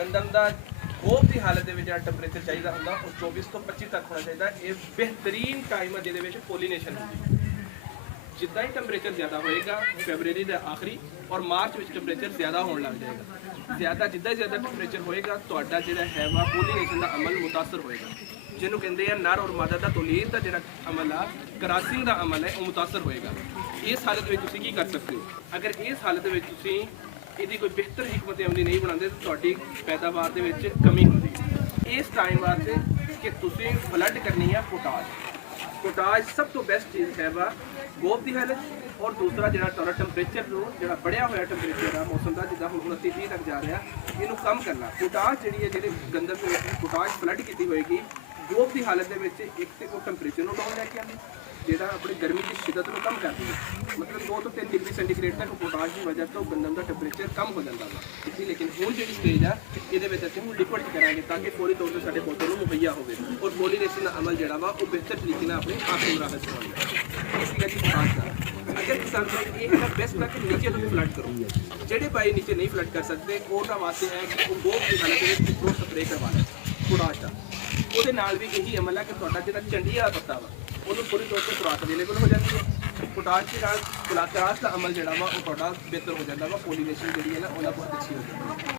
गंदम का गोभ की हालत में जो टैंपरेचर चाहिए होंगे वो 24 तो 25 तक होना चाहिए। ये बेहतरीन टाइम है जिहदे विच पोलीनेशन होंदी। जिदा ही टैंपरेचर ज़्यादा होएगा फरवरी के आखिरी और मार्च में टैंपरेचर ज़्यादा होने लग जाएगा। जिदा ज़्यादा टैंपरेचर होएगा तो जो है वा पोलीनेशन का अमल मुतासर होएगा। जिन्होंने कहते हैं नर और मादा का तौलीद का जो अमल है, क्रॉसिंग का अमल है, वो मुतासर होएगा। इस हालत में तुसीं की कर सकते हो? अगर इस हालत में तुसीं इसकी कोई बेहतर हिकमत अमली नहीं बनाते तो तुहाडी पैदावार दे विच कमी होती है। इस टाइम वास्ते कि तुसीं फ्लड करनी है पोटाश सब तो बेस्ट चीज़ है वा गोभ की हालत। और दूसरा जो तुहाडा टैंपरेचर जो बढ़िया हुआ टैंपरेचर है मौसम का जिदा हम 29-30 तक जा रहा है, इनू कम करना। पोटाश जी है जी गंदम के पोटाश फ्लड की होएगी गोभ की हालत में एक तो टैंपरेचर में डाउन लैके आती जो अपनी गर्मी की शिदत में कम करती है। मतलब 2 तो 3 डिग्री सेंटीग्रेड तक पोटाश की वजह तो गंदम का टैंपरेचर कम हो जाता है इसी। लेकिन हूँ जी स्टेज है ये असं लिक्विड करांगे ताकि फौरी तौर पर साढ़े पौधों को मुहैया हो और पोलीनेशन का अमल जोड़ा वा बेहतर तरीके अपने आप को राहत करवाना। पोटाश का अगर किसान ये है बेस्ट है कि नीचे तुम फ्लड करो। जेडे भाई नीचे नहीं फ्लड कर सकते उन्होंने वास्ते है कि वो गोभ की हालत में स्प्रे करवाना पोटाश का। वो भी यही अमल है कि जो चंडी वाला पत्ता वा उन्होंने पूरी तौर पर खुराक अवेलेबल हो जाती है। पोटाश के नाल क्रॉस का अमल जोड़ा वा बेहतर हो जाता वा पोलीनेशन जी है ना बहुत अच्छी हो जाती है।